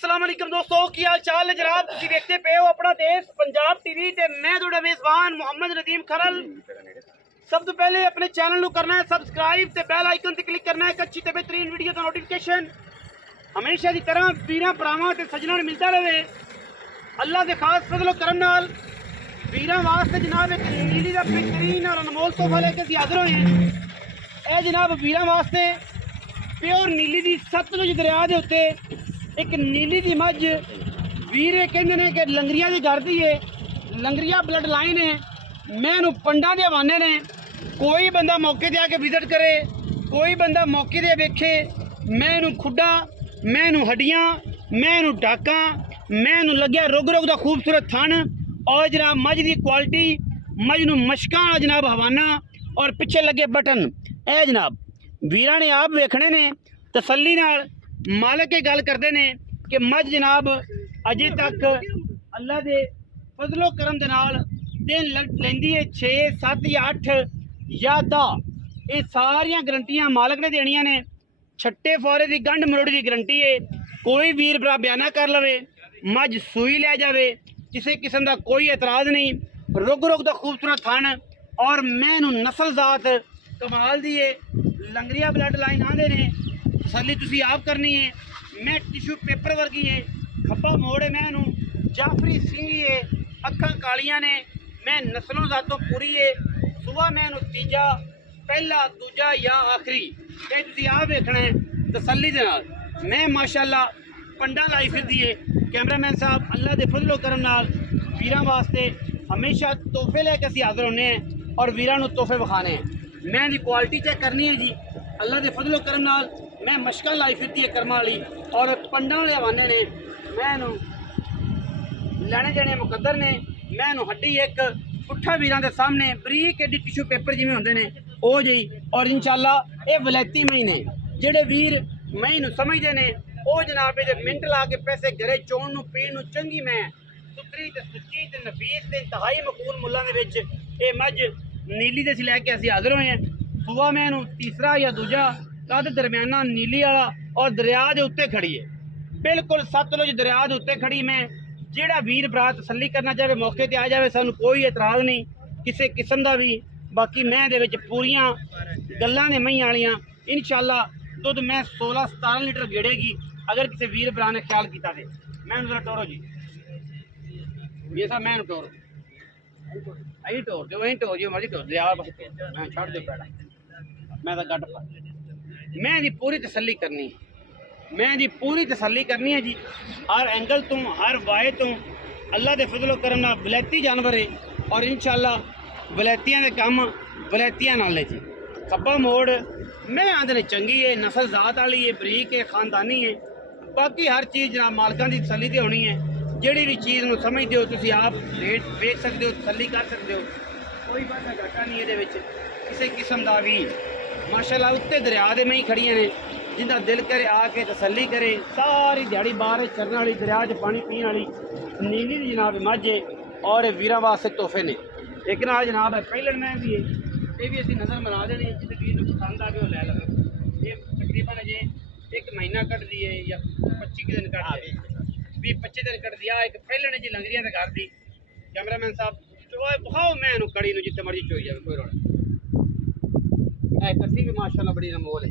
अस्सलाम वालेकुम दोस्तों, की हाल चाल है जनाब। तुसीं देखते पे हो अपना देश पंजाब टीवी ते मैं तुहाडा मेज़बान मोहम्मद नदीम खरल। सब तो पहले अपने चैनल को करना है सब्सक्राइब ते बेल आइकन ते क्लिक करना है एक अच्छी ते बेहतरीन वीडियो का नोटिफिकेशन हमेशा की तरह वीरां भरावां ते सज्जनां नूं मिलता रहे। अल्लाह के खास फजलो करम नाल वीरां वास्ते जनाब एक नीली का बेहतरीन और अनमोल तोहफा लेके असीं हाज़र होए हैं। यह जनाब वीरां वास्ते प्योर नीली की सतलुज दरिया के उत्ते एक नीली की मझ वीरे कहते हैं कि लंगरिया की करती है, लंगरिया ब्लड लाइन है। मैं इनू पंडा के हवाने ने कोई बंदा मौके पर आके विजिट करे, कोई बंदा मौके पर वेखे। मैं इनू खुडा, मैं इनू हड्डियाँ, मैं इनू डाका, मैं इनू लग्या रुग रुग का खूबसूरत थन और जनाब मझ की क्वालिटी, मझ नू मशकां वाला जनाब हवाना और पिछे लगे बटन। ए जनाब वीरां ने आप वेखने ने तसल्ली नाल मालक के गल करते हैं कि मझ जनाब अजे तक अल्लाह के फजलो करम दे नाल दिन लैंदी है 6, 7 या 8 या 10। ये सारियां गारंटियां मालक ने देनियां ने। छट्टे फौरे की गंढ मरोड़ी की गारंटी है। कोई वीर भरा बयाना कर लवे, मझ सूई लै जावे, किसी किस्म का कोई एतराज़ नहीं। रुग रुग का खूबसूरत थन और मैनू नस्ल जात कमाल दी है। लंगरिया ब्लड लाइन आंदे ने, तसल्ली तुसीं आप करनी है। मैं टिशू पेपर वर्गी है, खब्बा मोड़ है, मैनू जाफरी सिंह है, अखां कालियां ने, मैं नस्लों जातों पूरी है। सुबह मैनू तीजा, पहला, दूजा या आखिरी ये तुसीं आप वेखना है तसल्ली दे नाल। मैं माशाअल्लाह पंडा लाई फिरदी है। कैमरामैन साहब अल्लाह के फजलो करम नाल वीरां वास्ते हमेशा तोहफे लैके असीं हाज़र होने हैं और वीरां नूं तोहफे विखाने हैं। मैं दी क्वालिटी चेक करनी है जी। अल्लाह के फजलो करम नाल मैं मशकां लाई फिरदी है कर्मा वाली और पंडा वाले हवाने ने मैं लैने देने मुकद्दर ने। मैं हड्डी एक पुट्ठा वीरां दे सामने बरीक एडी टिशू पेपर जिवें होंदे ने ओ जी। और इंशाअल्लाह ये वलैती मई ने जेडे वीर मई नूं समझदे ने ओ जनाब ये मिंट ला के पैसे घरे चोण नूं पीण नूं चंगी मैं सुथरी ते सुच्ची ते नफीस ते इंतहाई मकबूल मुल्लां दे विच ये मझ नीली दे लैके असीं हाज़र होए हैं। सुबह मैं तीसरा या दूजा कद दरम्याना नीली वाला और दरिया के उत्ते खड़ी है, बिल्कुल सतलुज दरिया के उत्ते खड़ी। मैं जेड़ा वीर भरा तसल्ली करना चाहे मौके पर आ जाए, सानू कोई एतराज़ नहीं किसी किस्म का भी। बाकी मैं दे विच पूरियां गल्लां ने मई वालियां इंशाअल्लाह दुध मैं 16-17 लीटर गेड़ेगी अगर किसी वीर भरा ने ख्याल किया तो। मैं जरा टोरो जी ये साहब मैं टोरो अं टोर दो, वहीं टोर जो मर्जी टोर दे मैं छड़ दो पैड़ा मैं तो गट पा। मैं दी पूरी तसल्ली करनी है, मैं दी पूरी तसल्ली करनी है जी। हर एंगल तो हर वाए तो अल्लाह के फजलो करम नाल वलैती जानवर है और इंशाअल्लाह वलैतियां दे कम वलैतियां नाल ने जी। खब्बा मोड़ मैं आंदे ने चंगी है, नस्ल जात वाली है, बरीक है, खानदानी है। बाकी हर चीज़ जनाब मालकां दी तसल्ली ते होनी है। जिहड़ी भी चीज़ नूं समझदे हो तुसीं आप रेट वेच सकते हो, तसल्ली कर सकते हो। कोई बात घाटा नहीं ये किसी किस्म का भी। माशाअल्लाह उत्ते दरिया दे में ही खड़ियां ने, जिंदा दिल करे आके तसल्ली करे। सारी दिहाड़ी बाहर चरन वाली दरिया च पानी पीने वाली नीली दी जनाब मझ है और वीरां वास्ते तोहफे ने। एक नाल जनाब है पहले मैं भी है, ये भी असीं नज़र मरा देने जिस वीर नूं पसंद आवे लै लवे। ये तकरीबन अजे 1 महीना कट दी है या 25 दिन कट दी, 20-25 दिन कट दिया। एक पहले ने जी लंगरिया ते कर दी। कैमरामैन साहब चोए बखाओ मैं कड़ी नूं जिते मर्जी चोई जाए कोई रोड़ा। कट्टी भी माशाअल्लाह बड़ी अनमोल है।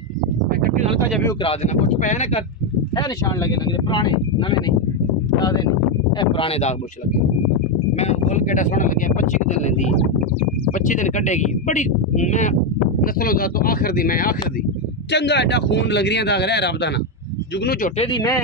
मैं कट्टी हल्का जब भी करा देना कुछ पैसे न कर है निशान लगे लंगरे पुराने नवे नहीं ज़्यादा नहीं है पुराने दाग बुछ लगे। मैं फुल केड़ा सोहना लगे 25 दिन लेंदी है, 25 दिन कटेगी बड़ी। मैं नस्लों का तो आखिर दी मैं आखिर दी चंगा एडा खून लंगरियां दा रह रब दा ना जुगनू झोटे दी मैं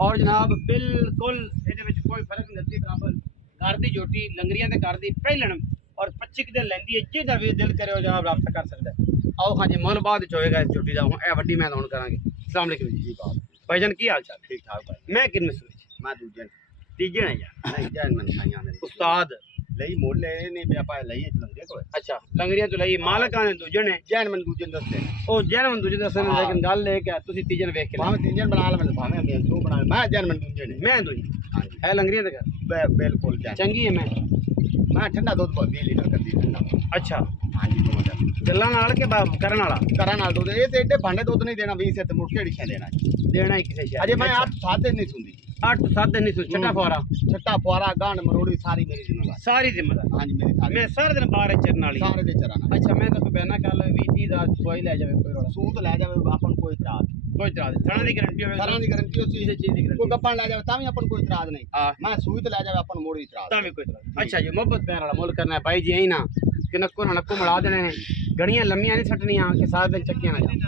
और जनाब बिल्कुल ये कोई फर्क नहीं बराबर घर की झोटी लंगरियां ते घर दी पहलन और 25 दिन लेंदी है। जिहदा भी दिल करे जनाब रब्ता कर सकता है। आओ हाँ जी मुल बाद होएगा इस झोटी का ए वड्डी मैं हुण करांगे। अस्सलाम वालेकुम जी बात भाईजान की हाल चाल ठीक ठाक भाई। मैं किन्ने सूची मैं दूजे तीजे ने यार नहीं जान मन खाइयां ने उस्ताद लई मोल ले ने पे आपा लई लंगरिया तो अच्छा लंगरिया तो लई मालकां ने दूजे ने जैन मन दूजे दसते ओ जैन मन दूजे दसते ने लेकिन गल ले के तुसी तीजे ने देख के भावे तीजे बना ले मैं भावे मैं तू बना मैं जैन मन दूजे ने मैं दूजे हां है लंगरिया ते बिल्कुल चंगी है। मैं मैं ठंडा दूध 20 लीटर कर दी ठंडा। अच्छा हाँ जी तो मतलब ਗੱਲਾਂ ਨਾਲ ਕਿ ਕਰਨ ਵਾਲਾ करा नाल दूध ये तो एडे भांडे दूध नहीं देना 20 से तो मुड़ के डिशा देना ਦੇਣਾ ਹੀ ਕਿਸੇ ਸ਼ਾਇਦ अजय मैं 8-7 दिन नहीं सुनती 8-7 ਦਿਨ ਨਹੀਂ ਸੁਣ ਛੱਟਾ ਫੁਆਰਾ छट्टा फुआरा गांड मरोड़ी सारी मेरी जिम्मेदारी। ਸਾਰੀ ਜ਼ਿੰਮੇਦਾਰ हाँ जी मेरी सारी ਮੈਂ ਸਾਰਾ ਦਿਨ ਬਾਹਰ ਚਰਨ ਵਾਲੀ सारे दे चराना ਅੱਛਾ ਮੈਂ ਤਾਂ ਬਿਆਨਾ ਕਰ ਲਾ 20-30,000 ਸਵਾਈ ਲੈ ਜਾਵੇ ਕੋਈ ਰੋਲਾ सूद ले जावे अपन कोई इतराज ਕੋਈ ਤਰ੍ਹਾਂ ਦੀ ਥਣਾ ਦੀ ਗਾਰੰਟੀ ਹੋਵੇ तरह की गारंटी उसी ਕਿਸੇ ਚੀਜ਼ ਦੀ कोई ਗਾਰੰਟੀ गप्पा ले जावे तावी अपन कोई इतराज नहीं। ਹਾਂ मैं सूद ले जावे अपन मोड़ी इतराज। ਤਾਂ ਵੀ ਕੋਈ ਤਰ੍ਹਾਂ ਦੀ। ਅੱਛਾ ਜੀ ਮੁਹੱਬਤ ਪਿਆਰ ਵਾਲਾ ਮੁੱਲ ਕਰਨਾ ਹੈ ਭਾਈ ਜੀ ਐਂ ਨਾ ਕਿ ਨੱਕੋ ਨਾ ਨੱਕੋ ਮਿਲਾ ਦੇਣੇ ਨੇ ਗੜੀਆਂ ਲੰਮੀਆਂ ਨਹੀਂ ਸੱਟਣੀਆਂ ਕਿ ਸਾਰਾ ਦਿਨ ਚੱਕੀਆਂ ਨਾ ਜਾਣ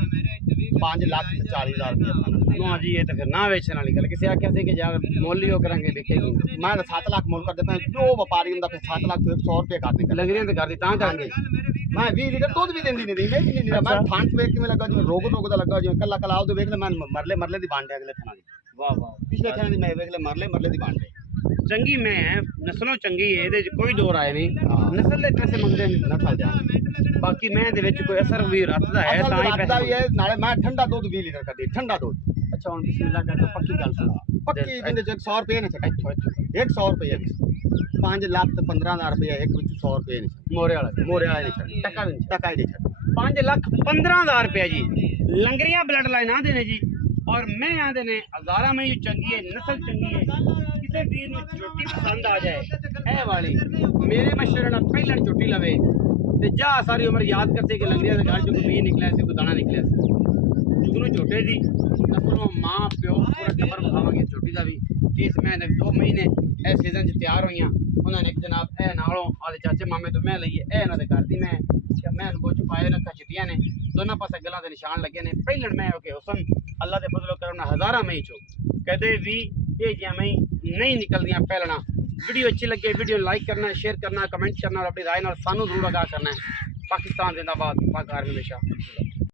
5,40,000 रुपये ਨਾ ਜੀ ਇਹ ਤਾਂ ਫਿਰ ਨਾ ਵੇਚਣ ਵਾਲੀ ਗੱਲ ਕਿਸੇ ਆਖਿਆ ਸੀ ਕਿ ਜਾ ਮੁੱਲ ਹੀ ਉਹ ਕਰਾਂਗੇ ਵੇਖੇਗੀ मैं 7 लाख मोल कर देता जो व्यापारी ਹੁੰਦਾ ਫਿਰ 7 ਲੱਖ ਤੋਂ 100 ਰੁਪਏ ਕਰ ਦੇ ਲੰਗਰੀਆਂ ਤੇ ਕਰਦੀ ਤਾਂ ਕਰਾਂਗੇ ਮੈਂ 20 ਲੀਟਰ ਦੁੱਧ ਵੀ ਦਿੰਦੀ ਨਹੀਂ ਮੈਂ ਵੀ ਨਹੀਂ ਮੈਂ ਥਾਂ ਵੇਖ ਕਿਵੇਂ ਲੱਗਾ ਜਿਵੇਂ ਰੋਗ ਦਾ ਲੱਗਾ ਜਿਵੇਂ ਕੱਲਾ ਕੱਲਾ ਉਹਦੇ ਵੇਖ ਲੈ ਮੈਂ ਮਰਲੇ ਦੀ ਬਾਂਡੇ ਅਗਲੇ ਥਾਂ ਦੀ ਵਾਹ ਵਾਹ ਪਿਛਲੇ ਥਾਂ ਦੀ ਮੈਂ ਵੇਖ ਲੈ ਮਰਲੇ ਦੀ ਬਾਂਡੇ ਚੰਗੀ ਮੈਂ ਹੈ ਨਸਲੋਂ ਚੰਗੀ ਹੈ ਇਹਦੇ 'ਚ ਕੋਈ ਦੋ ਰਾਏ ਨਹੀਂ ਹਾਂ। ਨਸਲ ਦੇ ਪੈਸੇ ਮੰਗਦੇ ਨੇ ਨਸਲ ਜਾ ਬਾਕੀ ਮੈਂ ਦੇ ਵਿੱਚ ਕੋਈ ਅਸਰ ਵੀ ਰੱਖਦਾ ਹੈ ਤਾਂ ਹੀ ਅਸਲ ਵੀ ਪੈਸੇ ਹੈ ਨਾਲੇ ਮੈਂ ਠੰਡਾ ਦੁੱਧ 20 ਲੀਟਰ ਕਰਦੀ ਠੰਡਾ ਦੁੱਧ ਅੱਛਾ ਹੁਣ ਬਿਸਮਿਲ੍ਲਾ ਕਰਕੇ ਪੱਕੀ ਗੱਲ ਸੁਣਾ ਪੱਕੀ ਜਿੰਦੇ ਚ 100 ਰੁਪਏ ਨੇ ਛੱਡ 100 ਰੁਪਏ 5 ਲੱਖ ਤੇ 15,000 ਰੁਪਏ ਇੱਕ ਵਿੱਚ 100 ਰੁਪਏ ਨੇ ਮੋਰੇ ਵਾਲਾ ਮੋਰੇ ਵਾਲੇ ਨੇ ਛੱਡ ਟੱਕਾ ਵੀ ਟਕਾ ਹੀ ਨਹੀਂ ਛੱਡ 5,15,000 रुपया जी लंगरिया ब्लड लाइन आते ने जी और मैं आते ने हजारा में ये चंगी है नस्ल चंगी है किसी वीर में चोटी पसंद आ जाए ए वाली मेरे मशवरे ਨਾਲ ਪਹਿਲਾਂ ਚੋਟੀ ਲਵੇ ਤੇ ਜਾ ਸਾਰੀ ਉਮਰ ਯਾਦ ਕਰਤੇ ਕਿ ਲੰਗਰਿਆ ਦੇ ਘਰ ਚੋਂ ਕੋਈ ਨਿਕਲਿਆ ਸੀ ਕੋਈ ਦਾਣਾ ਨਿਕਲਿਆ ਸੀ ਜੁਗਨੂੰ ਝੋਟੇ ਦੀ ਨਸਲੋਂ ਮਾਂ ਪਿਓ ਪੂਰਾ ਟੱਬਰ ਵਿਖਾਵਾਂਗੇ ਝੋਟੀ ਦਾ ਵੀ ਇਸ ਮਹੀਨੇ 2 ਮਹੀਨੇ ਇਹ ਸੀਜ਼ਨ 'ਚ ਤਿਆਰ ਹੋਈਆਂ ਉਹਨਾਂ ਨੇ ਇੱਕ ਜਨਾਬ ਇਹ ਨਾਲੋਂ ਆਦੇ ਚਾਚੇ ਮਾਮੇ ਤੋਂ ਮੈਂ ਲਈਏ ਇਹ ਇਹਨਾਂ ਦੇ ਘਰ ਦੀ ਮੈਂ ਮੈਂ ਬੋਝ ਪਾਏ ਨਾ ਖਚਦੀਆਂ ਨੇ ਦੋਨਾਂ ਪਾਸੇ ਗੱਲਾਂ ਦੇ ਨਿਸ਼ਾਨ ਲੱਗੇ ਨੇ ਪਹਿਲਣ ਮੈਂ ਹੋ ਕੇ ਹੁਸਨ ਅੱਲਾ ਦੇ ਫਜ਼ਲ ਕਰਮ ਨਾਲ ਹਜ਼ਾਰਾਂ ਮੈਂ ਚੋ ਕਦੇ ਵੀ ਇਹ ਜਿਹਾ ਮੈਂ ਨਹੀਂ ਨਿਕਲਦੀਆਂ ਪਹਿਲਣਾ वीडियो अच्छी लगे वीडियो लाइक करना है शेयर करना है कमेंट करना और अपनी राय सानू जरूर आगाह करना है। पाकिस्तान जिंदाबाद पाक हमेशा।